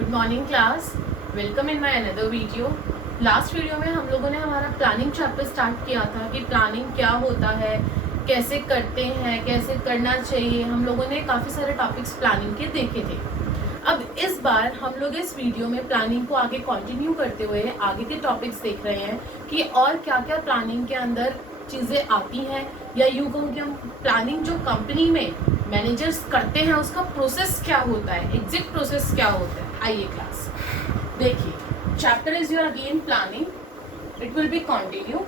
Good morning class, welcome in my another video. Last video में हम लोगों ने हमारा प्लानिंग चैप्टर स्टार्ट किया था कि प्लानिंग क्या होता है, कैसे करते हैं, कैसे करना चाहिए। हम लोगों ने काफ़ी सारे टॉपिक्स प्लानिंग के देखे थे। अब इस बार हम लोग इस वीडियो में प्लानिंग को आगे कंटिन्यू करते हुए आगे के टॉपिक्स देख रहे हैं कि और क्या क्या प्लानिंग के अंदर चीज़ें आती हैं, या यूँ कहूँ कि हम प्लानिंग जो कंपनी में मैनेजर्स करते हैं उसका प्रोसेस क्या होता है, एग्जिट प्रोसेस क्या होता है। आइए क्लास देखिए, chapter is your again planning, it will be continue.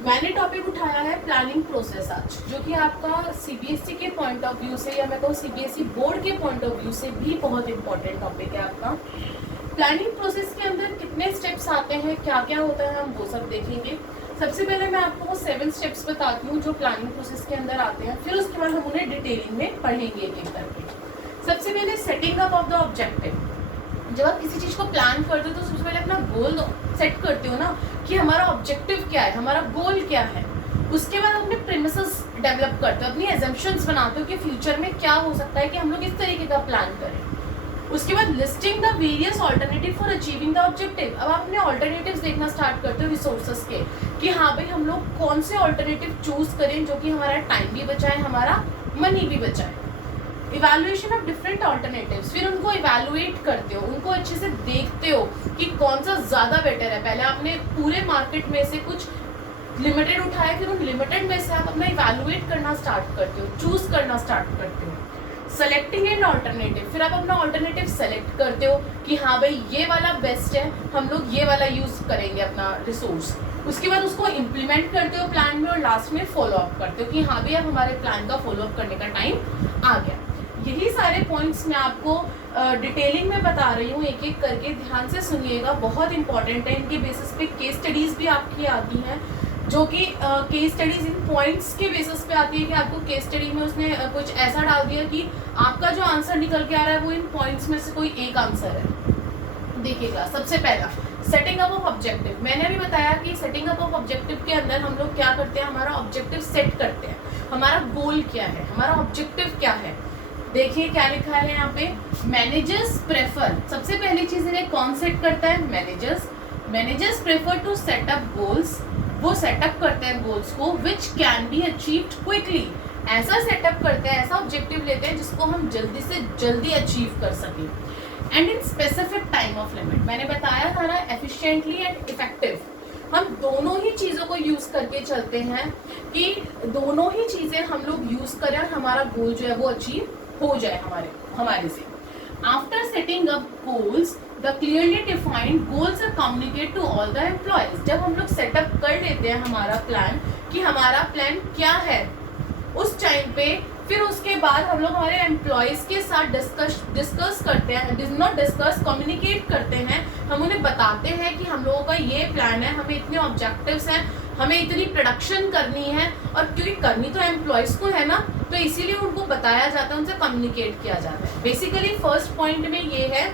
मैंने टॉपिक उठाया है प्लानिंग प्रोसेस आज, जो कि आपका सीबीएसई के पॉइंट ऑफ व्यू से, या मैं कहूँ सीबीएसई बोर्ड के पॉइंट ऑफ व्यू से भी बहुत इंपॉर्टेंट टॉपिक है आपका। प्लानिंग प्रोसेस के अंदर कितने स्टेप्स आते हैं, क्या क्या होता है, हम वो सब देखेंगे। सबसे पहले मैं आपको वो 7 स्टेप्स बताती हूँ जो प्लानिंग प्रोसेस के अंदर आते हैं, फिर उसके बाद हम उन्हें डिटेलिंग में पढ़ेंगे एक एक करके। सबसे पहले setting up of the objective. जब आप किसी चीज को प्लान करते हो तो सबसे पहले अपना गोल सेट करते हो ना, कि हमारा ऑब्जेक्टिव क्या है, हमारा गोल क्या है। उसके बाद अपने प्रीमिसेस डेवलप करते हो, अपनी एजम्पशंस बनाते हो कि फ्यूचर में क्या हो सकता है कि हम लोग इस तरीके का प्लान करें। उसके बाद listing the various alternative for achieving the objective. अब आप अपने ऑल्टरनेटिव्स देखना स्टार्ट करते हो रिसोर्सेज के, कि हाँ भाई हम लोग कौन से ऑल्टरनेटिव चूज करें जो कि हमारा टाइम भी बचाए, हमारा मनी भी बचाए। इवैल्यूएशन ऑफ डिफरेंट ऑल्टरनेटिव्स, फिर उनको इवैल्यूएट करते हो, उनको अच्छे से देखते हो कि कौन सा ज़्यादा बेटर है। पहले आपने पूरे मार्केट में से कुछ लिमिटेड उठाए, फिर उन लिमिटेड में से आप अपना इवैल्यूएट करना स्टार्ट करते हो, चूज करना स्टार्ट करते हो। सेलेक्टिंग एन ऑल्टरनेटिव, फिर आप अपना ऑल्टरनेटिव सेलेक्ट करते हो कि हाँ भाई ये वाला बेस्ट है, हम लोग ये वाला यूज़ करेंगे अपना रिसोर्स। उसके बाद उसको इम्प्लीमेंट करते हो प्लान में, और लास्ट में फॉलो अप करते हो कि हाँ भाई अब हमारे प्लान का फॉलो अप करने का टाइम आ गया। यही सारे पॉइंट्स मैं आपको डिटेलिंग में बता रही हूँ, एक एक करके ध्यान से सुनिएगा, बहुत इंपॉर्टेंट है। इनके बेसिस पे केस स्टडीज़ भी आपकी आती हैं, जो कि केस स्टडीज़ इन पॉइंट्स के बेसिस पे आती है कि आपको केस स्टडी में उसने कुछ ऐसा डाल दिया कि आपका जो आंसर निकल के आ रहा है वो इन पॉइंट्स में से कोई एक आंसर है। देखिएगा, सबसे पहला सेटिंग अप ऑफ ऑब्जेक्टिव। मैंने अभी बताया कि सेटिंग अप ऑफ ऑब्जेक्टिव के अंदर हम लोग क्या करते हैं, हमारा ऑब्जेक्टिव सेट करते हैं, हमारा गोल क्या है, हमारा ऑब्जेक्टिव क्या है। देखिए क्या लिखा है यहाँ पे, मैनेजर्स प्रेफर। सबसे पहली चीज इन्हें कौन सेट करता है, managers prefer to set up goals. वो सेटअप करते हैं गोल्स को which can be achieved quickly. ऐसा सेटअप करते हैं, ऐसा ऑब्जेक्टिव लेते हैं जिसको हम जल्दी से जल्दी अचीव कर सकें, and in specific time of limit. मैंने बताया था ना, एफिशिएंटली एंड इफेक्टिव, हम दोनों ही चीज़ों को यूज़ करके चलते हैं कि दोनों ही चीज़ें हम लोग यूज़ करें और हमारा गोल जो है वो अचीव हो जाए हमारे से। After setting up goals, the clearly defined goals are communicate to all the employees. जब हम लोग सेटअप कर लेते हैं हमारा प्लान कि हमारा प्लान क्या है उस टाइम पे, फिर उसके बाद हम लोग हमारे एम्प्लॉयज के साथ डिस्कस करते हैं, नॉट डिस्कस, कम्युनिकेट करते हैं। हम उन्हें बताते हैं कि हम लोगों का ये प्लान है, हमें इतने ऑब्जेक्टिव्स हैं, हमें इतनी प्रोडक्शन करनी है, और क्योंकि करनी तो एम्प्लॉयज को है ना, तो इसीलिए उनको बताया जाता है, उनसे कम्युनिकेट किया जाता है। बेसिकली फर्स्ट पॉइंट में ये है,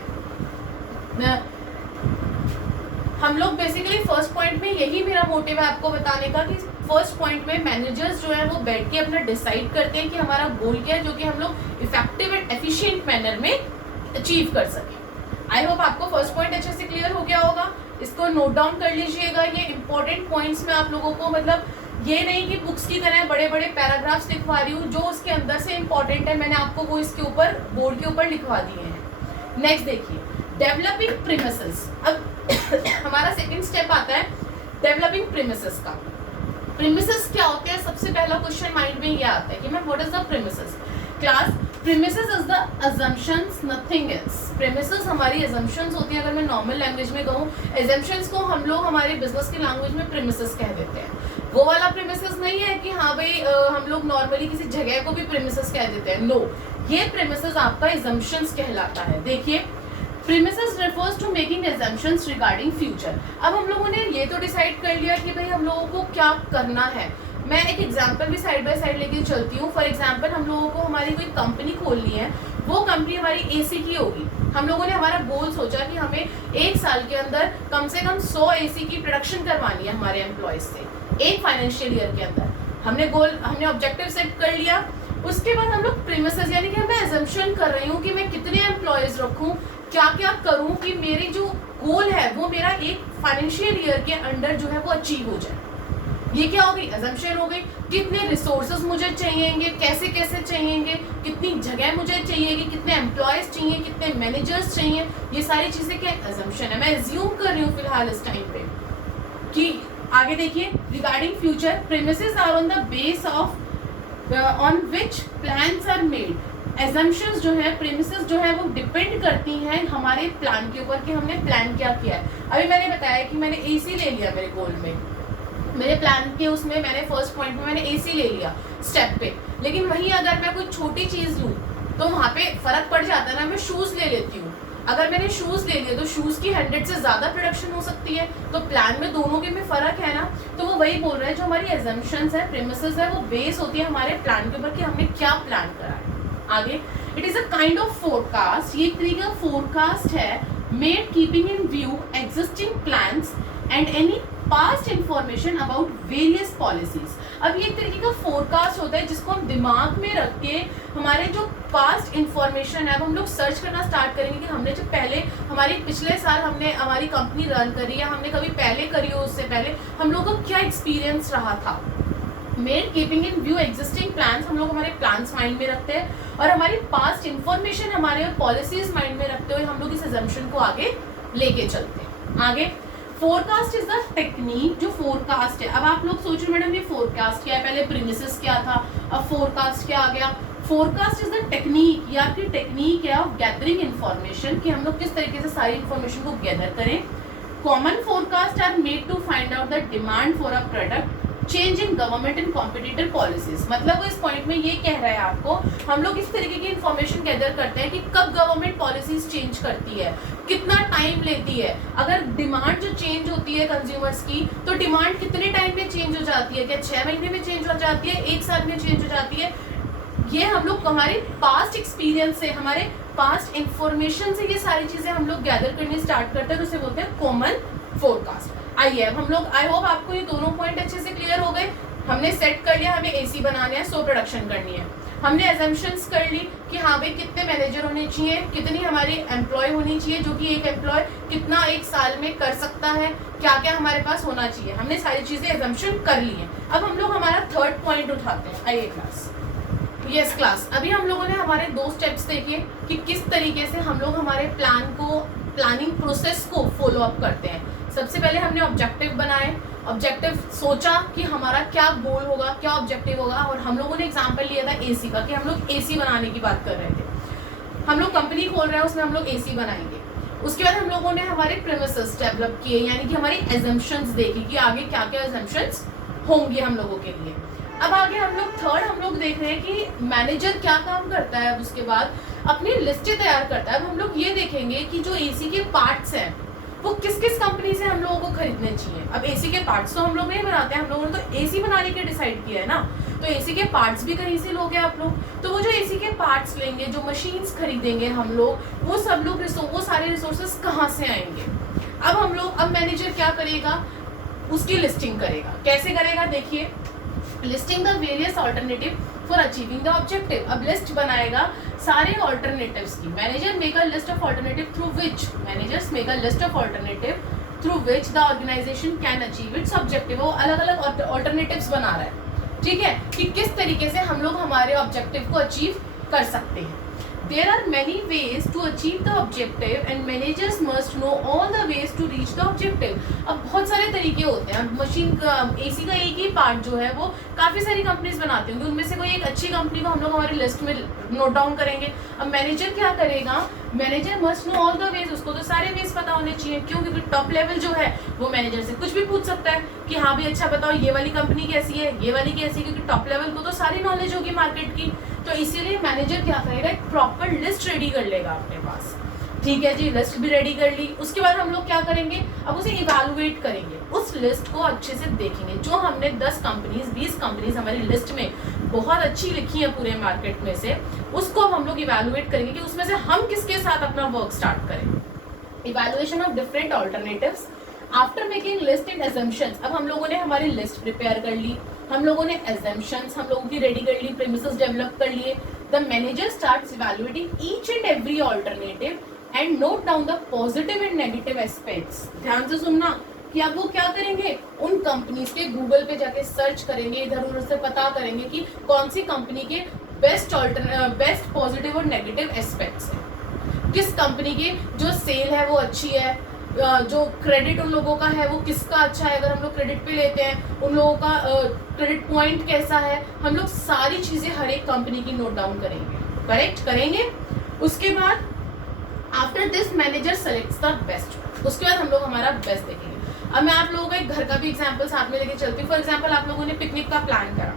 हम लोग बेसिकली फर्स्ट पॉइंट में यही मेरा मोटिव है आपको बताने का, कि फर्स्ट पॉइंट में मैनेजर्स जो है वो बैठ के अपना डिसाइड करते हैं कि हमारा गोल क्या है, जो कि हम लोग इफेक्टिव एंड एफिशिएंट मैनर में अचीव कर सकें। आई होप आपको फर्स्ट पॉइंट अच्छे से क्लियर हो गया होगा। इसको नोट डाउन कर लीजिएगा, ये इंपॉर्टेंट पॉइंट्स में आप लोगों को, मतलब ये नहीं कि बुक्स की तरह बड़े बड़े पैराग्राफ्स लिखवा रही हूँ, जो उसके अंदर से इंपॉर्टेंट है मैंने आपको वो इसके ऊपर बोर्ड के ऊपर लिखवा दिए हैं। नेक्स्ट देखिए, डेवलपिंग प्रीमिसेस। अब हमारा सेकंड स्टेप आता है डेवलपिंग प्रीमिसेस का। प्रीमिसेस क्या होते हैं, सबसे पहला क्वेश्चन माइंड में ये आता है कि मैं what is the premises. Class, premises is the assumptions, nothing else. Premises हमारी अजम्पशंस होती हैं। अगर मैं नॉर्मल लैंग्वेज में कहूँ, अजम्पशंस को हम लोग हमारे बिजनेस की लैंग्वेज में प्रीमिसेस कह देते हैं। वो वाला प्रीमिसेस नहीं है कि हाँ भाई हम लोग नॉर्मली किसी जगह को भी प्रीमिसेस कह देते हैं, नो, ये प्रीमिसेस आपका अजम्पशंस कहलाता है। देखिए, premises refers to making assumptions regarding future. अब हम लोगों ने ये तो डिसाइड कर लिया कि भाई हम लोगों को क्या करना है। मैं एक एग्जांपल भी साइड बाय साइड लेके चलती हूँ। फॉर एग्जांपल, हम लोगों को हमारी कोई कंपनी खोलनी है, वो कंपनी हमारी एसी की होगी। हम लोगों ने हमारा गोल सोचा कि हमें 1 साल के अंदर कम से कम 100 एसी की प्रोडक्शन करवानी है हमारे एम्प्लॉयज से, एक फाइनेंशियल ईयर के अंदर। हमने ऑब्जेक्टिव सेट कर लिया। उसके बाद हम लोग प्रीमिसेस, यानी कि मैं अजम्पशन कर रही हूँ कि मैं कितने एम्प्लॉयज रखूँ, क्या क्या करूं कि मेरी जो गोल है वो मेरा एक फाइनेंशियल ईयर के अंडर जो है वो अचीव हो जाए। ये क्या हो गई, अजम्पशन हो गई। कितने रिसोर्सेज मुझे चाहिएंगे, कैसे कैसे चाहिएंगे, कितनी जगह मुझे चाहिएगी, कितने एम्प्लॉयज चाहिए, कितने मैनेजर्स चाहिए, ये सारी चीजें क्या अजम्पशन है। मैं एज्यूम कर रही हूँ फिलहाल इस टाइम पे कि आगे देखिए, regarding future premises are on the base of on which plans are made. Assumptions जो है, प्रीमिसेस जो है वो डिपेंड करती हैं हमारे प्लान के ऊपर कि हमने प्लान क्या किया है। अभी मैंने बताया कि मैंने एसी ले लिया मेरे गोल में, मेरे प्लान के उसमें मैंने फर्स्ट पॉइंट में मैंने एसी ले लिया स्टेप पे, लेकिन वहीं अगर मैं कोई छोटी चीज लूँ तो वहाँ पे फर्क पड़ जाता है ना। मैं शूज ले लेती हूँ, अगर मैंने शूज ले लिए तो शूज की 100 से ज्यादा प्रोडक्शन हो सकती है, तो प्लान में दोनों के में फर्क है ना। तो वो वही बोल रहे हैं, जो हमारी एजम्पशंस है, प्रीमिसेस है, वो बेस होती है हमारे प्लान के ऊपर कि हमने क्या प्लान करा है। आगे, it is a kind of forecast, ये एक तरीके का फोरकास्ट है, made keeping in view existing plans and any past information about various policies. अब ये एक तरीके का फोरकास्ट होता है जिसको हम दिमाग में रख के हमारे जो पास्ट इंफॉर्मेशन है वो हम लोग सर्च करना स्टार्ट करेंगे कि हमने जो पहले हमारी पिछले साल हमने हमारी कंपनी रन करी या हमने कभी पहले करी हो, उससे पहले हम लोगों का क्या एक्सपीरियंस रहा था। Made keeping in view existing plans, हम लोग हमारे प्लान्स माइंड में रखते हैं और हमारी पास्ट इंफॉर्मेशन हमारे पॉलिसीज माइंड में रखते हुए हम लोग इस अजम्पशन को आगे लेके चलते हैं। आगे, फोरकास्ट इज द टेक्निक, जो फोरकास्ट है। अब आप लोग सोच रहे मैडम ये फोरकास्ट क्या है, पहले प्रीमिसेस क्या था, अब फोरकास्ट क्या आ गया। फोरकास्ट इज द टेक्निक, ये आपकी टेक्निक है ऑफ गैदरिंग इन्फॉर्मेशन, कि हम लोग किस तरीके से सारी इन्फॉर्मेशन को गैदर करें। Common forecast are made to find out the demand for a product, change in government and competitor policies. मतलब वो इस पॉइंट में ये कह रहा है आपको, हम लोग इस तरीके की इन्फॉर्मेशन गैदर करते हैं कि कब गवर्नमेंट पॉलिसीज चेंज करती है, कितना टाइम लेती है, अगर डिमांड जो चेंज होती है कंज्यूमर्स की, तो डिमांड कितने टाइम में चेंज हो जाती है, क्या 6 महीने में चेंज हो जाती है, 1 साल में चेंज हो जाती है। ये हम लोग हमारे पास्ट एक्सपीरियंस से, हमारे पास्ट इंफॉर्मेशन से ये सारी चीजें हम लोग गैदर करनी स्टार्ट करते हैं, तो उसे बोलते हैं कॉमन फोरकास्ट। आइए अब हम लोग, आई होप आपको ये दोनों पॉइंट अच्छे से क्लियर हो गए। हमने सेट कर लिया हमें एसी बनाना है, 100 प्रोडक्शन करनी है। हमने एजम्पशंस कर ली कि हाँ भाई कितने मैनेजर होने चाहिए, कितनी हमारी एम्प्लॉय होनी चाहिए, जो कि एक एम्प्लॉय कितना एक साल में कर सकता है, क्या क्या हमारे पास होना चाहिए। हमने सारी चीजें एजम्पशन कर ली है। अब हम लोग हमारा थर्ड पॉइंट उठाते हैं। आइए क्लास, यस क्लास, अभी हम लोगों ने हमारे 2 स्टेप्स देखे कि किस तरीके से हम लोग हमारे प्लानिंग प्रोसेस को फॉलो अप करते हैं। सबसे पहले हमने ऑब्जेक्टिव बनाए, ऑब्जेक्टिव सोचा कि हमारा क्या गोल होगा, क्या ऑब्जेक्टिव होगा, और हम लोगों ने एग्जांपल लिया था एसी का, कि हम लोग एसी बनाने की बात कर रहे थे। हम लोग कंपनी खोल रहे हैं, उसमें हम लोग एसी बनाएंगे। उसके बाद हम लोगों ने हमारे प्रीमिसेस डेवलप किए, यानी कि हमारी एजम्पशंस देखी कि आगे क्या क्या एजम्पशंस होंगे हम लोगों के लिए। अब आगे हम लोग थर्ड हम लोग देख रहे हैं कि मैनेजर क्या काम करता है। अब उसके बाद अपनी लिस्टें तैयार करता है। अब हम लोग ये देखेंगे कि जो एसी के पार्ट्स हैं वो किस किस कंपनी से हम लोगों को खरीदने चाहिए। अब एसी के पार्ट्स तो हम लोग नहीं बनाते हैं, हम लोगों ने तो एसी बनाने के डिसाइड किया है ना, तो एसी के पार्ट्स भी कहीं से लोगे आप लोग। तो वो जो एसी के पार्ट्स लेंगे, जो मशीन्स खरीदेंगे हम लोग, वो सब लोग वो सारे रिसोर्सेज कहाँ से आएंगे। अब हम लोग, अब मैनेजर क्या करेगा, उसकी लिस्टिंग करेगा। कैसे करेगा देखिए, listing the various alternative for achieving the objective. अब लिस्ट बनाएगा सारे ऑल्टरनेटिव्स की। Manager make a list of alternative through which, managers make a list of alternative through which the organisation can achieve its objective. वो अलग अलग alternatives बना रहा है, ठीक है, कि किस तरीके से हम लोग हमारे ऑब्जेक्टिव को अचीव कर सकते हैं। There are many ways to achieve the objective and managers must know all the ways to reach the objective. अब बहुत सारे तरीके होते हैं। मशीन का, एसी का एक ही पार्ट जो है वो काफ़ी सारी कंपनीज बनाती होंगी, उनमें से कोई एक अच्छी कंपनी को हम लोग हमारी लिस्ट में नोट डाउन करेंगे। अब मैनेजर क्या करेगा, manager must know all the ways, उसको तो सारे वेज पता होने चाहिए। क्यों? क्योंकि टॉप लेवल जो है वो मैनेजर से कुछ भी पूछ सकता है कि हाँ भाई अच्छा बताओ ये वाली कंपनी कैसी है, ये वाली कैसी है, क्योंकि टॉप लेवल को तो सारी नॉलेज होगी मार्केट की। तो इसीलिए मैनेजर क्या करेगा, एक प्रॉपर लिस्ट रेडी कर लेगा अपने पास। ठीक है जी, लिस्ट भी रेडी कर ली। उसके बाद हम लोग क्या करेंगे, अब उसे इवैल्यूएट करेंगे, उस लिस्ट को अच्छे से देखेंगे। जो हमने 10 कंपनीज 20 कंपनीज हमारी लिस्ट में बहुत अच्छी लिखी है पूरे मार्केट में से, उसको हम लोग इवैल्यूएट करेंगे कि उसमें से हम किसके साथ अपना वर्क स्टार्ट करें। Evaluation of different alternatives after making list and assumptions। अब हम लोगों ने हमारी लिस्ट प्रिपेयर कर ली, हम लोगों ने assumptions हम लोगों की रेडी कर ली, प्रीमिसेस डेवलप कर लिए। The manager starts evaluating each and every alternative and note down the positive and negative aspects. ध्यान से सुनना कि अब वो क्या करेंगे, उन कंपनीज के गूगल पे जाके सर्च करेंगे, इधर उधर से पता करेंगे कि कौन सी कंपनी के बेस्ट पॉजिटिव और नेगेटिव एस्पेक्ट्स हैं, किस कंपनी की जो सेल है वो अच्छी है, जो क्रेडिट उन लोगों का है वो किसका अच्छा है, अगर हम लोग क्रेडिट पे लेते हैं उन लोगों का क्रेडिट पॉइंट कैसा है, हम लोग सारी चीज़ें हर एक कंपनी की नोट डाउन करेंगे, करेक्ट करेंगे। उसके बाद after this manager selects the best, उसके बाद हम लोग हमारा बेस्ट देखेंगे। अब मैं आप लोगों का एक घर का भी एग्जाम्पल साथ में लेके चलती हूँ। फॉर एग्जाम्पल आप लोगों ने पिकनिक का प्लान करा,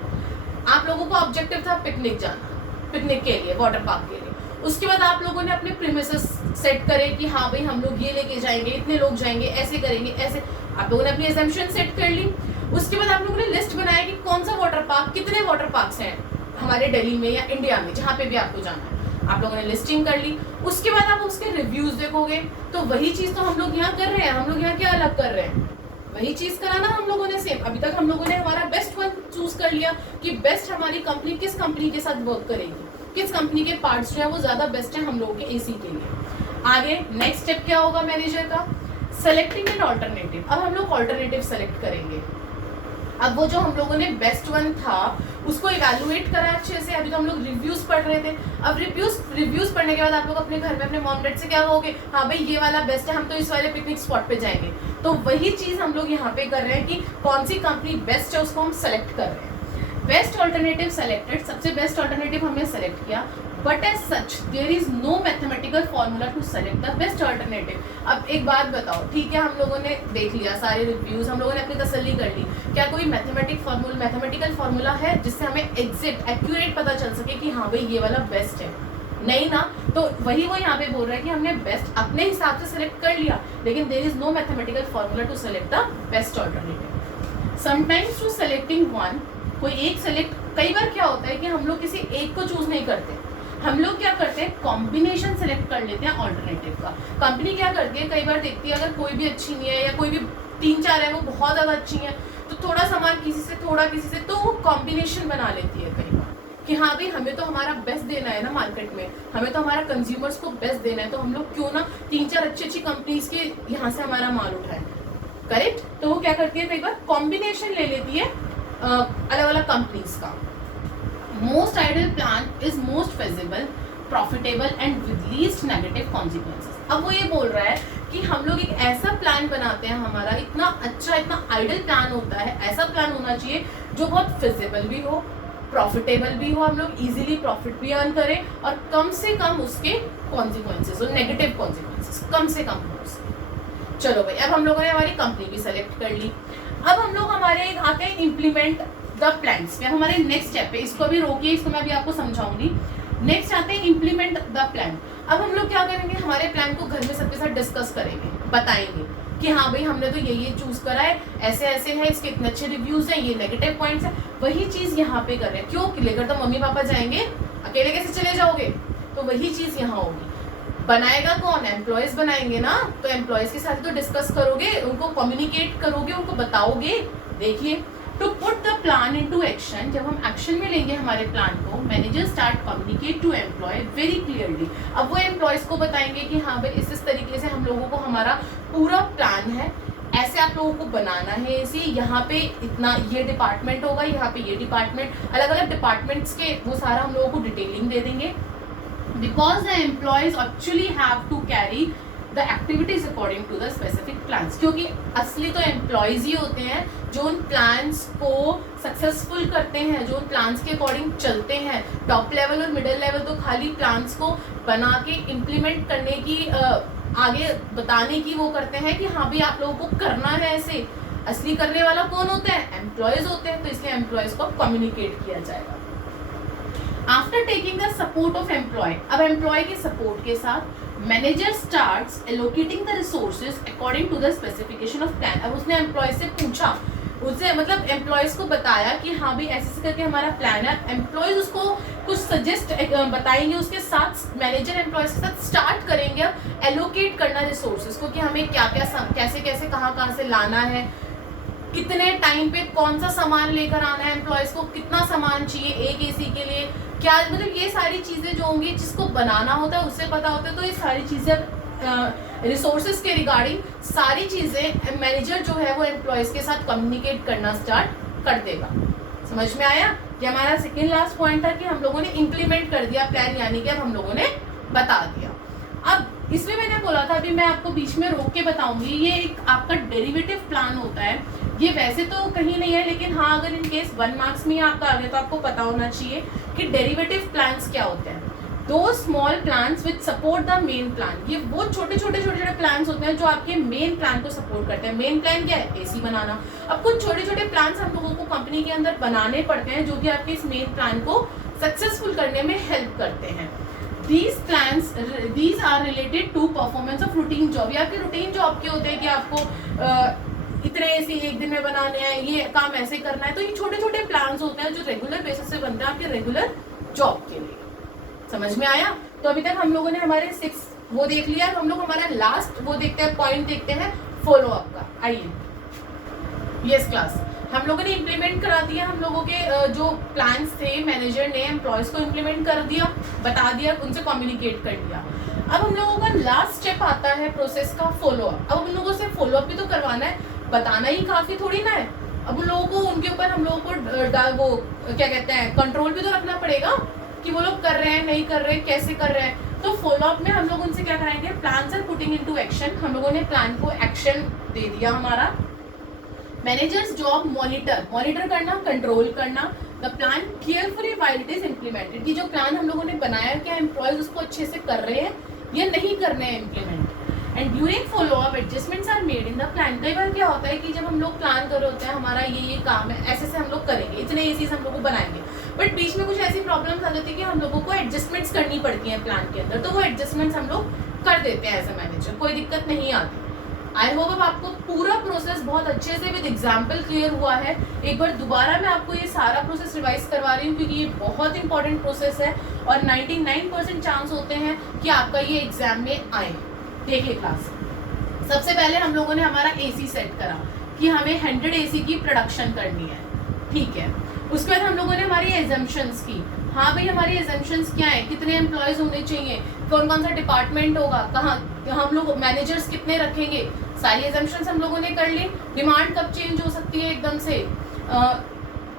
आप लोगों का ऑब्जेक्टिव था पिकनिक जाना, पिकनिक के लिए, वाटर पार्क के लिए। उसके बाद आप लोगों ने अपने प्रीमिसेस सेट करे कि हाँ भाई हम लोग ये लेके जाएंगे, इतने लोग जाएंगे, ऐसे करेंगे, ऐसे आप लोगों ने अपनी एजम्पशन सेट कर ली। उसके बाद आप लोगों ने लिस्ट बनाया कि कौन सा वाटर पार्क, कितने वाटर पार्क्स हैं हमारे दिल्ली में या इंडिया में, जहाँ पे भी आपको जाना है, आप लोगों ने लिस्टिंग कर ली। उसके बाद आप उसके रिव्यूज देखोगे, तो वही चीज तो हम लोग यहाँ कर रहे हैं। हम लोग यहाँ क्या अलग कर रहे हैं, वही चीज कराना हम लोगों ने सेम। अभी तक हम लोगों ने हमारा बेस्ट वन चूज कर लिया कि बेस्ट हमारी कंपनी किस कंपनी के साथ वर्क करेगी, किस कंपनी के पार्ट्स जो है वो ज्यादा बेस्ट है हम लोगों के एसी के लिए। आगे नेक्स्ट स्टेप क्या होगा मैनेजर का, सेलेक्टिंग एन ऑल्टरनेटिव। अब हम लोग ऑल्टरनेटिव सेलेक्ट करेंगे। अब वो जो हम लोगों ने बेस्ट वन था उसको इवैल्यूएट करा अच्छे से। अभी तो हम लोग रिव्यूज पढ़ रहे थे। अब रिव्यूज पढ़ने के बाद आप लोग अपने घर में अपने मॉम डैड से क्या कहोगे, हाँ भाई ये वाला बेस्ट है, हम तो इस वाले पिकनिक स्पॉट पे जाएंगे। तो वही चीज हम लोग यहाँ पे कर रहे हैं कि कौन सी कंपनी बेस्ट है उसको हम सेलेक्ट कर रहे हैं। बेस्ट ऑल्टरनेटिव सेलेक्टेड, सबसे बेस्ट ऑल्टरनेटिव हमने सेलेक्ट किया, but as such there is no mathematical formula to select the best alternative. अब एक बात बताओ, ठीक है हम लोगों ने देख लिया सारे रिव्यूज, हम लोगों ने अपनी तसल्ली कर ली, क्या कोई मैथमेटिकल फार्मूला है जिससे हमें एग्जैक्ट एक्यूरेट पता चल सके कि हाँ भाई ये वाला बेस्ट है? नहीं ना। तो वही वो यहाँ पे बोल रहा है कि हमने बेस्ट अपने हिसाब से सेलेक्ट कर लिया, लेकिन there is no mathematical formula to select the best alternative. Sometimes to selecting one, कोई एक सेलेक्ट, कई बार क्या होता है कि हम लोग किसी एक को चूज नहीं करते, हम लोग क्या करते हैं कॉम्बिनेशन सेलेक्ट कर लेते हैं ऑल्टरनेटिव का। कंपनी क्या करती है, कई बार देखती है अगर कोई भी अच्छी नहीं है या कोई भी 3-4 है वो बहुत ज़्यादा अच्छी है, तो थोड़ा सामान किसी से, थोड़ा किसी से, तो वो कॉम्बिनेशन बना लेती है कई बार कि हाँ भाई हमें तो हमारा बेस्ट देना है ना मार्केट में, हमें तो हमारा कंज्यूमर्स को बेस्ट देना है, तो हम लोग क्यों ना 3-4 अच्छी कंपनीज के यहाँ से हमारा माल उठाएं, करेक्ट। तो वो क्या करती है कई बार कॉम्बिनेशन ले लेती है अलग अलग कंपनीज का। Most ideal plan is most feasible, profitable and with least negative consequences. अब वो ये बोल रहा है कि हम लोग एक ऐसा प्लान बनाते हैं, हमारा इतना अच्छा, इतना आइडियल प्लान होता है, ऐसा प्लान होना चाहिए जो बहुत फिजिबल भी हो, प्रॉफिटेबल भी हो, हम लोग इजीली प्रॉफिट भी अर्न करें और कम से कम उसके कॉन्सिक्वेंसेस और नेगेटिव कॉन्सिक्वेंसेस कम से कम हो उसके। चलो भाई, अब हम लोगों ने हमारी कंपनी भी सेलेक्ट कर ली। अब हम लोग हमारे आते हैं इम्प्लीमेंट द प्लान्स में, हमारे नेक्स्ट स्टेप पे। इसको अभी रोकिए, इसको मैं अभी आपको समझाऊंगी। नेक्स्ट आते हैं इम्प्लीमेंट द प्लान। अब हम लोग क्या करेंगे, हमारे प्लान को घर में सबके साथ डिस्कस करेंगे, बताएंगे कि हाँ भाई हमने तो ये चूज करा है, ऐसे ऐसे है, इसके इतने अच्छे रिव्यूज हैं, ये नेगेटिव पॉइंट्स हैं। वही चीज यहाँ पे कर रहे हैं। क्यों? लेकर तो मम्मी पापा जाएंगे, अकेले कैसे चले जाओगे? तो वही चीज यहाँ होगी। बनाएगा कौन? एम्प्लॉयज बनाएंगे ना। तो एम्प्लॉयज के साथ तो डिस्कस करोगे, उनको कम्युनिकेट करोगे, उनको बताओगे। देखिए, to put the plan into action, जब हम एक्शन में लेंगे हमारे प्लान को, manager start communicate to employ very clearly. अब वो एम्प्लॉयज को बताएंगे कि हाँ भाई इस तरीके से हम लोगों को हमारा पूरा प्लान है, ऐसे आप लोगों को बनाना है, इसी यहाँ पे इतना ये डिपार्टमेंट होगा, यहाँ पे ये डिपार्टमेंट, अलग अलग डिपार्टमेंट्स के वो सारा हम लोगों को डिटेलिंग दे देंगे। Because the employees actually have to carry the activities according to the specific plans, क्योंकि असली तो एम्प्लॉयज ही होते हैं जो उन प्लान्स को सक्सेसफुल करते हैं, जो उन प्लान्स के अकॉर्डिंग चलते हैं। टॉप लेवल और मिडिल लेवल तो खाली प्लान्स को बना के इम्प्लीमेंट करने की, आगे बताने की वो करते हैं कि हाँ भाई आप लोगों को करना है ऐसे। असली करने वाला कौन होता है? एम्प्लॉयज होते हैं। तो इसलिए एम्प्लॉयज को कम्युनिकेट किया जाएगा। After taking the support of employ, अब एम्प्लॉय के सपोर्ट के साथ manager starts allocating the resources according to the specification of plan. अब उसने एम्प्लॉय से पूछा, उससे मतलब एम्प्लॉयज को बताया कि हाँ भाई ऐसे करके हमारा प्लान है। एम्प्लॉयज उसको कुछ सजेस्ट बताएंगे, उसके साथ मैनेजर एम्प्लॉयज के साथ स्टार्ट करेंगे अब एलोकेट करना रिसोर्सेज को कि हमें क्या क्या कैसे कैसे कहाँ से लाना है, कितने टाइम पे कौन सा सामान लेकर आना है, एम्प्लॉयज को कितना सामान चाहिए एक एसी के लिए, क्या मतलब ये सारी चीज़ें जो होंगी जिसको बनाना होता है उससे पता होता है। तो ये सारी चीज़ें रिसोर्सेज के रिगार्डिंग सारी चीज़ें मैनेजर जो है वो एम्प्लॉयज़ के साथ कम्युनिकेट करना स्टार्ट कर देगा। समझ में आया? ये हमारा सेकेंड लास्ट पॉइंट था कि हम लोगों ने इम्प्लीमेंट कर दिया प्लान, यानी कि अब हम लोगों ने बता दिया। अब इसमें मैंने बोला था, अभी मैं आपको बीच में रोक के बताऊंगी, ये एक आपका डेरिवेटिव प्लान होता है। ये वैसे तो कहीं नहीं है, लेकिन हाँ अगर इन केस 1 मार्क्स में आपका आ गया तो आपको पता होना चाहिए कि डेरिवेटिव प्लान्स क्या होते हैं। दो small plans which support the main plan. ये वो छोटे छोटे प्लान्स होते हैं जो आपके मेन प्लान को सपोर्ट करते हैं। मेन प्लान क्या है? एसी बनाना। अब कुछ छोटे छोटे प्लान्स हम लोगों को कंपनी के अंदर बनाने पड़ते हैं जो कि आपके इस मेन प्लान को सक्सेसफुल करने में हेल्प करते हैं। These are related to performance of routine job। ये आपके रूटीन जॉब के होते हैं कि आपको इतने ऐसे एक दिन में बनाने हैं, ये काम ऐसे करना है। तो ये छोटे छोटे प्लान्स होते हैं जो रेगुलर बेसिस से बनते हैं आपके रेगुलर जॉब के लिए। समझ में आया? तो अभी तक हम लोगों ने हमारे 6 वो देख लिया। हम लोग हमारा लास्ट वो देखते हैं, पॉइंट देखते हैं फॉलो अप का। आइए, यस क्लास, हम लोगों ने इम्प्लीमेंट करा दिया। हम लोगों के जो प्लान्स थे मैनेजर ने एम्प्लॉयज को इम्प्लीमेंट कर दिया, बता दिया, उनसे कम्युनिकेट कर दिया। अब हम लोगों का लास्ट स्टेप आता है प्रोसेस का फॉलो अप। अब हम लोगों से फॉलो अप भी तो करवाना है, बताना ही काफी थोड़ी ना है। अब उन लोगों को, उनके ऊपर हम लोगों को वो क्या कहते हैं, कंट्रोल भी तो रखना पड़ेगा कि वो लोग कर रहे हैं, नहीं कर रहे हैं, कैसे कर रहे हैं। तो फॉलो अप में हम लोग उनसे क्या कराएंगे? Plans are putting into action. हम लोगों ने प्लान को एक्शन दे दिया। हमारा मैनेजर्स जॉब मॉनिटर करना, कंट्रोल करना the plan carefully while it is implemented. कि जो प्लान हम लोगों ने बनाया, क्या एम्प्लॉयज उसको अच्छे से कर रहे हैं या नहीं कर रहे हैं implement. And during follow up adjustments are made in the plan. कई बार क्या होता है कि जब हम लोग प्लान कर रहे होते हैं, हमारा ये काम है, ऐसे से हम लोग करेंगे, इतने ये चीज़ हम लोग को बनाएंगे, बट बीच में कुछ ऐसी प्रॉब्लम्स आ जाती है कि हम लोगों को एडजस्टमेंट्स करनी पड़ती हैं प्लान के अंदर। तो वो एडजस्टमेंट्स हम लोग कर देते हैं एज अ मैनेजर, कोई दिक्कत नहीं आती। आई होप अब आपको पूरा प्रोसेस बहुत अच्छे से विद एग्जाम्पल क्लियर हुआ है। एक बार दोबारा मैं आपको ये सारा प्रोसेस रिवाइज करवा रही हूँ क्योंकि ये बहुत इंपॉर्टेंट प्रोसेस है और 99% चांस होते हैं कि आपका ये एग्जाम में आए। देखिए क्लास, सबसे पहले हम लोगों ने हमारा एसी सेट करा कि हमें 100 एसी की प्रोडक्शन करनी है, ठीक है। उसके बाद हम लोगों ने हमारी एजम्पशंस की। हाँ भाई, हमारी एजम्पशंस क्या है? कितने एम्प्लॉयज होने चाहिए, कौन कौन सा डिपार्टमेंट होगा, कहाँ हम लोग मैनेजर्स कितने रखेंगे, सारी एजम्पशंस हम लोगों ने कर ली। डिमांड कब चेंज हो सकती है एकदम से,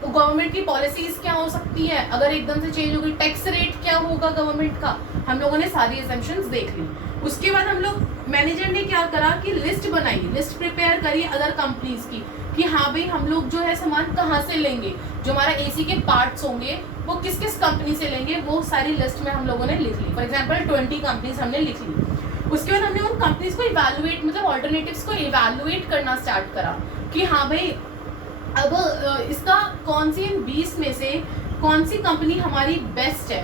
गवर्नमेंट की पॉलिसीज क्या हो सकती है अगर एकदम से चेंज होगी, टैक्स रेट क्या होगा गवर्नमेंट का, हम लोगों ने सारी एजम्पशंस देख ली। उसके बाद हम लोग मैनेजर ने क्या करा कि लिस्ट बनाई, लिस्ट प्रिपेयर करी अदर कंपनीज की कि हाँ भाई हम लोग जो है सामान कहाँ से लेंगे, जो हमारा एसी के पार्ट्स होंगे वो किस किस कंपनी से लेंगे, वो सारी लिस्ट में हम लोगों ने लिख ली। फॉर एग्जाम्पल 20 कंपनीज हमने लिख ली। उसके बाद हमने उन कंपनीज को इवैल्यूएट, मतलब ऑल्टरनेटिव्स को इवैल्यूएट करना स्टार्ट करा कि हाँ भाई अब इसका कौन सी इन 20 में से कौन सी कंपनी हमारी बेस्ट है।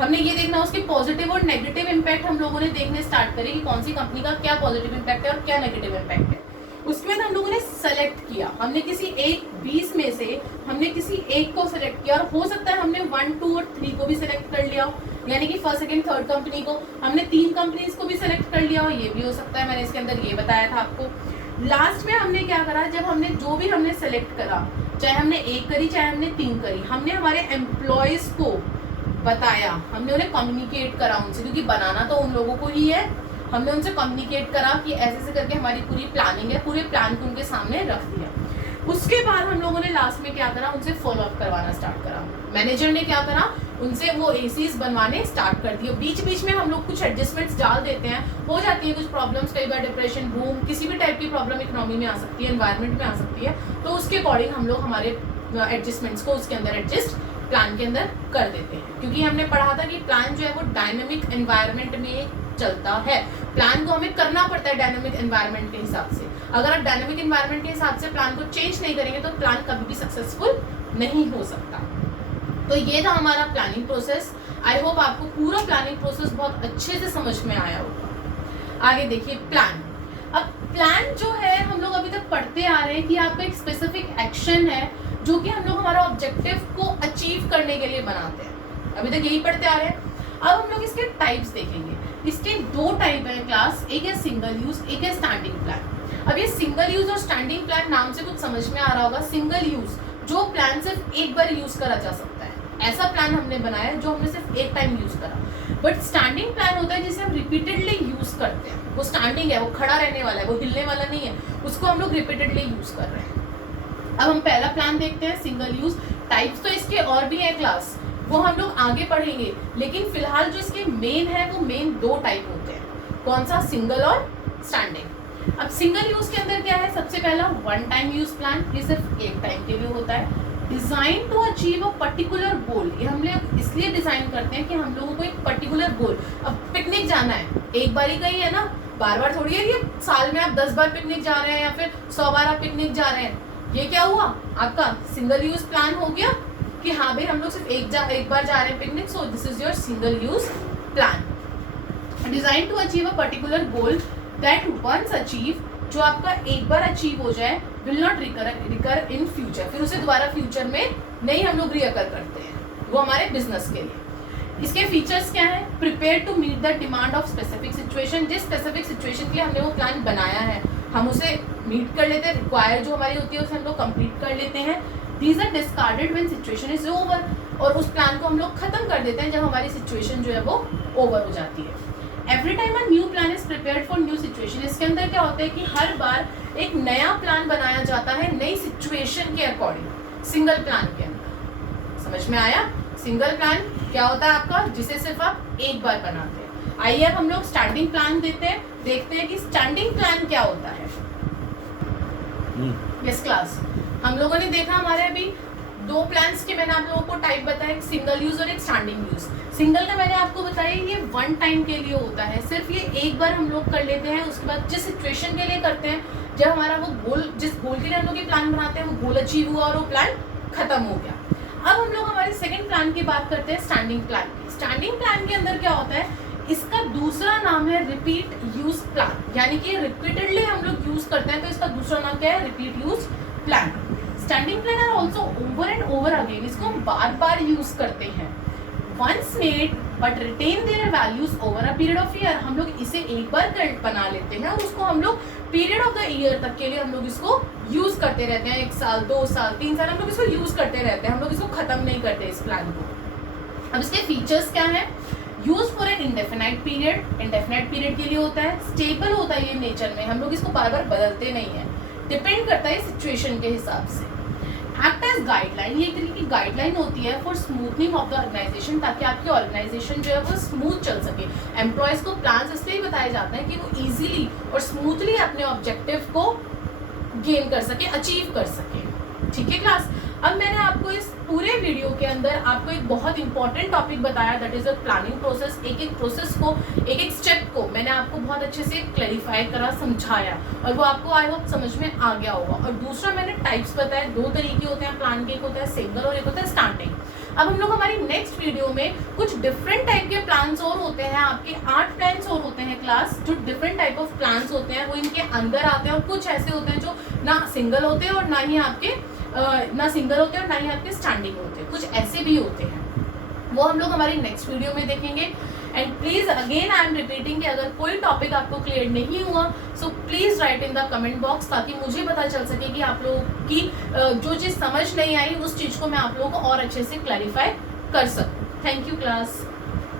हमने ये देखना, उसके पॉजिटिव और नेगेटिव इम्पैक्ट हम लोगों ने देखने स्टार्ट करे कि कौन सी कंपनी का क्या पॉजिटिव इम्पैक्ट है और क्या नेगेटिव इम्पैक्ट है। उसके बाद हम लोगों ने सेलेक्ट किया, हमने किसी एक 20 में से हमने किसी एक को सेलेक्ट किया और हो सकता है हमने 1, 2 और 3 को भी सेलेक्ट कर लिया, यानी कि फर्स्ट, सेकंड, थर्ड कंपनी को हमने 3 कंपनीज को भी सेलेक्ट कर लिया, और ये भी हो सकता है, मैंने इसके अंदर ये बताया था आपको। लास्ट में हमने क्या करा, जब हमने जो भी हमने सेलेक्ट करा, चाहे हमने 1 करी चाहे हमने 3 करी, हमने हमारे एम्प्लॉयज को बताया, हमने उन्हें कम्युनिकेट करा उनसे, क्योंकि बनाना तो उन लोगों को ही है। हमने उनसे कम्युनिकेट करा कि ऐसे ऐसे करके हमारी पूरी प्लानिंग है, पूरे प्लान को उनके सामने रख दिया। उसके बाद हम लोगों ने लास्ट में क्या करा, उनसे फॉलो अप करवाना स्टार्ट करा। मैनेजर ने क्या करा, उनसे वो एसीज बनवाने स्टार्ट कर दिए। बीच बीच में हम लोग कुछ एडजस्टमेंट्स डाल देते हैं, हो जाती है कुछ प्रॉब्लम्स, कई बार डिप्रेशन, रूम, किसी भी टाइप की प्रॉब्लम इकोनॉमी में आ सकती है, एनवायरनमेंट में आ सकती है, तो उसके अकॉर्डिंग हम लोग हमारे एडजस्टमेंट्स को उसके अंदर एडजस्ट प्लान के अंदर कर देते हैं। क्योंकि हमने पढ़ा था कि प्लान जो है वो डायनामिक एनवायरनमेंट में चलता है, प्लान को हमें करना पड़ता है डायनामिक एनवायरनमेंट के हिसाब से। अगर आप डायनामिक एनवायरनमेंट के हिसाब से प्लान को चेंज नहीं करेंगे तो प्लान कभी भी सक्सेसफुल नहीं हो सकता। तो ये था हमारा प्लानिंग प्रोसेस। आई होप आपको पूरा प्लानिंग प्रोसेस बहुत अच्छे से समझ में आया होगा। आगे देखिए प्लान। अब प्लान जो है हम लोग अभी तक पढ़ते आ रहे हैं कि आपका एक स्पेसिफिक एक्शन है जो कि हम लोग हमारा ऑब्जेक्टिव को अचीव करने के लिए बनाते हैं, अभी तक यही पढ़ते आ रहे हैं। अब हम लोग इसके टाइप्स देखेंगे। इसके 2 टाइप है क्लास, एक है सिंगल यूज, एक है स्टैंडिंग प्लान। अब ये सिंगल यूज और स्टैंडिंग प्लान नाम से कुछ समझ में आ रहा होगा। सिंगल यूज, जो प्लान सिर्फ एक बार यूज करा जा सकता है, ऐसा प्लान हमने बनाया जो हमने सिर्फ एक टाइम यूज करा। बट स्टैंडिंग प्लान होता है जिसे हम रिपीटेडली यूज करते हैं। वो स्टैंडिंग है, वो खड़ा रहने वाला है, वो हिलने वाला नहीं है, उसको हम लोग रिपीटेडली यूज कर रहे हैं। अब हम पहला प्लान देखते हैं, सिंगल यूज। टाइप्स तो इसके और भी हैं क्लास, वो हम लोग आगे पढ़ेंगे, लेकिन फिलहाल जो इसके मेन है वो मेन 2 टाइप होते हैं। कौन सा? सिंगल और स्टैंडिंग। अब सिंगल यूज के अंदर क्या है? सबसे पहला वन टाइम यूज प्लान, ये सिर्फ एक टाइम के लिए होता है। Design to achieve a particular goal, ये हम लोग इसलिए डिजाइन करते हैं कि हम लोगों को एक पर्टिकुलर गोल, अब पिकनिक जाना है, एक बार ही गई है ना, बार बार थोड़ी है कि साल में आप 10 बार पिकनिक जा रहे हैं या फिर 100 बार आप पिकनिक जा रहे हैं। ये क्या हुआ? आपका सिंगल यूज प्लान हो गया कि हाँ भाई हम लोग सिर्फ एक बार जा रहे हैं picnic, so this is your single use plan. Design to achieve a particular goal that once achieve, जो आपका एक बार अचीव हो जाए, will not recur in future, फिर उसे दोबारा फ्यूचर में नहीं हम लोग रिकर करते हैं, वो हमारे बिजनेस के लिए। इसके फीचर्स क्या है? Prepare to meet the demand of specific situation, जिस स्पेसिफिक सिचुएशन के लिए हमने वो प्लान बनाया है हम उसे मीट कर लेते हैं, रिक्वायर जो हमारी होती है उसे हम लोग कंप्लीट कर लेते हैं। These are discarded when situation is over, और उस प्लान को हम लोग खत्म कर देते हैं जब हमारी सिचुएशन जो है वो ओवर हो जाती है। Every time a new plan is prepared for new situation, इसके अंदर क्या होता है कि हर बार एक नया प्लान बनाया जाता है नई सिचुएशन के अकॉर्डिंग सिंगल प्लान के अंदर। समझ में आया? सिंगल प्लान क्या होता है आपका, जिसे सिर्फ आप एक बार बनाते हैं। आइए अब हम लोग स्टैंडिंग प्लान देखते हैं कि स्टैंडिंग प्लान क्या होता है। यस क्लास, हम लोगों ने देखा हमारे अभी 2 प्लान्स के मैंने आप लोगों को टाइप बताया, एक सिंगल यूज और एक स्टैंडिंग यूज। सिंगल का मैंने आपको बताया ये वन टाइम के लिए होता है, सिर्फ ये एक बार हम लोग कर लेते हैं, उसके बाद जिस सिचुएशन के लिए करते हैं, जब हमारा वो गोल, जिस गोल के लिए हम लोग ये प्लान बनाते हैं वो गोल अचीव हुआ और वो प्लान खत्म हो गया। अब हम लोग हमारे सेकंड प्लान की बात करते हैं, स्टैंडिंग प्लान की। स्टैंडिंग प्लान के अंदर क्या होता है, इसका दूसरा नाम है रिपीट यूज प्लान, यानी कि रिपीटेडली हम लोग यूज करते हैं तो इसका दूसरा नाम क्या है? Repeat use plan. Standing plan are also over and over again, इसको हम बार बार यूज करते हैं। Once made but retain their values over a period of year, हम लोग इसे एक बार बना लेते हैं और उसको हम लोग पीरियड ऑफ द ईयर तक के लिए हम लोग इसको यूज करते रहते हैं, 1 साल 2 साल 3 साल हम लोग इसको यूज करते रहते हैं, हम लोग इसको खत्म नहीं करते इस प्लान को। अब इसके फीचर्स क्या है? Use for an indefinite period, indefinite period के लिए होता है, स्टेबल होता है ये नेचर में, हम लोग इसको बार बार बदलते नहीं है, डिपेंड करता है सिचुएशन के हिसाब से। एक्ट एज गाइडलाइन, ये एक तरीके की गाइडलाइन होती है for smoothening of the organisation, ताकि आपकी ऑर्गेनाइजेशन जो है वो स्मूथ चल सके। एम्प्लॉयज को प्लान्स इसलिए ही बताए जाते हैं कि वो इजीली और स्मूथली अपने ऑब्जेक्टिव को गेन कर सके, अचीव कर सके। ठीक है क्लास, अब मैंने आपको इस पूरे वीडियो के अंदर आपको एक बहुत इंपॉर्टेंट टॉपिक बताया, that is the planning process. एक एक प्रोसेस को, एक एक स्टेप को मैंने आपको बहुत अच्छे से क्लैरिफाई करा, समझाया, और वो आपको आई होप समझ में आ गया होगा। और दूसरा मैंने टाइप्स बताए, 2 तरीके होते हैं प्लान के, एक होता है सिंगल और एक होता है स्टैंडिंग। अब हम लोग हमारी नेक्स्ट वीडियो में कुछ डिफरेंट टाइप के प्लान्स और होते हैं, आपके 8 प्लान्स और होते हैं क्लास, जो डिफरेंट टाइप ऑफ प्लान्स होते हैं वो इनके अंदर आते हैं, और कुछ ऐसे होते हैं जो ना सिंगल होते हैं और ना ही आपके स्टैंडिंग होते हैं, कुछ ऐसे भी होते हैं, वो हम लोग हमारी नेक्स्ट वीडियो में देखेंगे। And please again I am repeating कि अगर कोई टॉपिक आपको क्लियर नहीं हुआ so please right in the comment box, ताकि मुझे पता चल सके कि आप लोगों की जो चीज़ समझ नहीं आई उस चीज़ को मैं आप लोगों को और अच्छे से क्लैरिफाई कर सकूँ। Thank you class.